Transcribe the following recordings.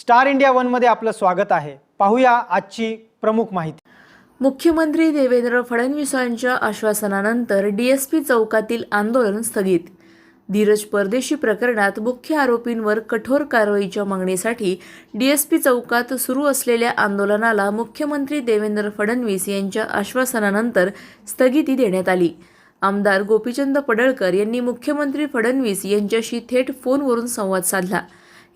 Star India one मध्ये आपलं स्वागत आहे। पाहूया आजची प्रमुख माहिती। मुख्यमंत्री देवेंद्र फडणवीसांच्या आश्वासनानंतर डीएसपी चौकातील आंदोलन स्थगित। धीरज परदेशी प्रकरणात मुख्य आरोपींवर कठोर कारवाईच्या मागणीसाठी डीएसपी चौकात सुरू असलेल्या आंदोलनाला मुख्यमंत्री देवेंद्र फडणवीस यांच्या आश्वासनानंतर स्थगिती देण्यात आली। आमदार गोपीचंद पडळकर यांनी मुख्यमंत्री फडणवीस यांच्याशी थेट फोनवरून संवाद साधला।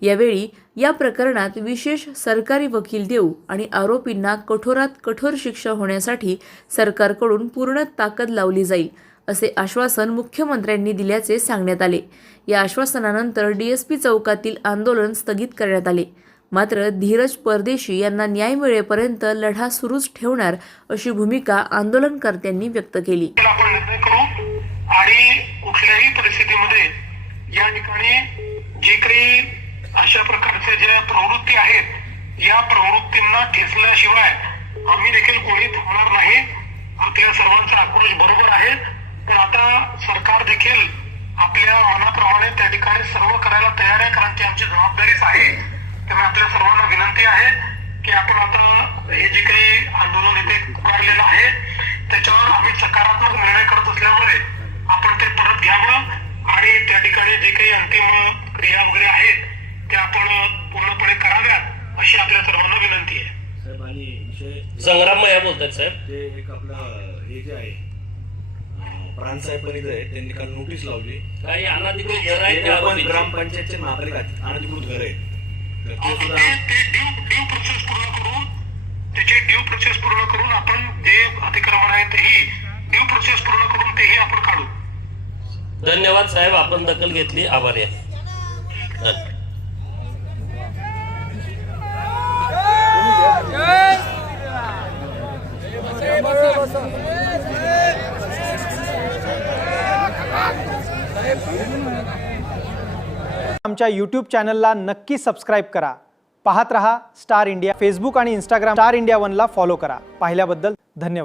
यावेळी या प्रकरणात विशेष सरकारी वकील देऊ आणि आरोपींना कठोरात कठोर शिक्षा होण्यासाठी सरकारकडून पूर्ण ताकद लावली जाईल असे आश्वासन मुख्यमंत्र्यांनी दिल्याचे सांगण्यात आले। या आश्वासनानंतर डीएसपी चौकातील आंदोलन स्थगित करण्यात आले। मात्र धीरज परदेशी यांना न्याय मिळेपर्यंत लढा सुरूच ठेवणार अशी भूमिका आंदोलनकर्त्यांनी व्यक्त केली। आणि कुठल्याही परिस्थितीमध्ये या ठिकाणी जे काही अशा प्रकारचे ज्या प्रवृत्ती आहेत या प्रवृत्तींना ठेचल्याशिवाय आम्ही देखील कोणी थांबणार नाही। आपल्या सर्वांचा आक्रोश बरोबर आहे, पण आता सरकार देखील आपल्या मनाप्रमाणे त्या ठिकाणी सर्व करायला तयार आहे, कारण ती आमची जबाबदारीच आहे। त्यामुळे आपल्या सर्वांना विनंती आहे की आपण आता हे जे काही आंदोलन इथे पुकारलेलं आहे त्याच्यावर आम्ही सकारात्मक निर्णय करत असल्यामुळे आपण ते परत घ्यावं आणि त्या ठिकाणी जे काही अंतिम क्रिया वगैरे आहेत त्या आपण पूर्णपणे कराव्यात अशी आपल्या सर्वांना विनंती आहे। साहेब आणि विषय संग्राम मया बोलतात साहेब, ते एक आपलं हे जे आहे प्राण साहेब पण इथे त्यांनी काल नोटीस लावली काही अनाधिकृत घर आहे ग्रामपंचायतचे महापालिकात अनाधिकृत घर आहे तर ते सुद्धा ड्यू प्रोसेस पूर्ण करून त्याची ड्यू प्रोसेस पूर्ण करून आपण जे अतिक्रमण आहे तेही ड्यू प्रोसेस पूर्ण करून तेही आपण काढू। धन्यवाद साहेब, आपण दखल घेतली, आभारी आहे। आमच्या YouTube चॅनलला नक्की सबस्क्राइब करा। पाहत रहा स्टार इंडिया। फेसबुक आणि इंस्टाग्राम स्टार इंडिया वनला फॉलो करा। पाहिल्याबद्दल धन्यवाद।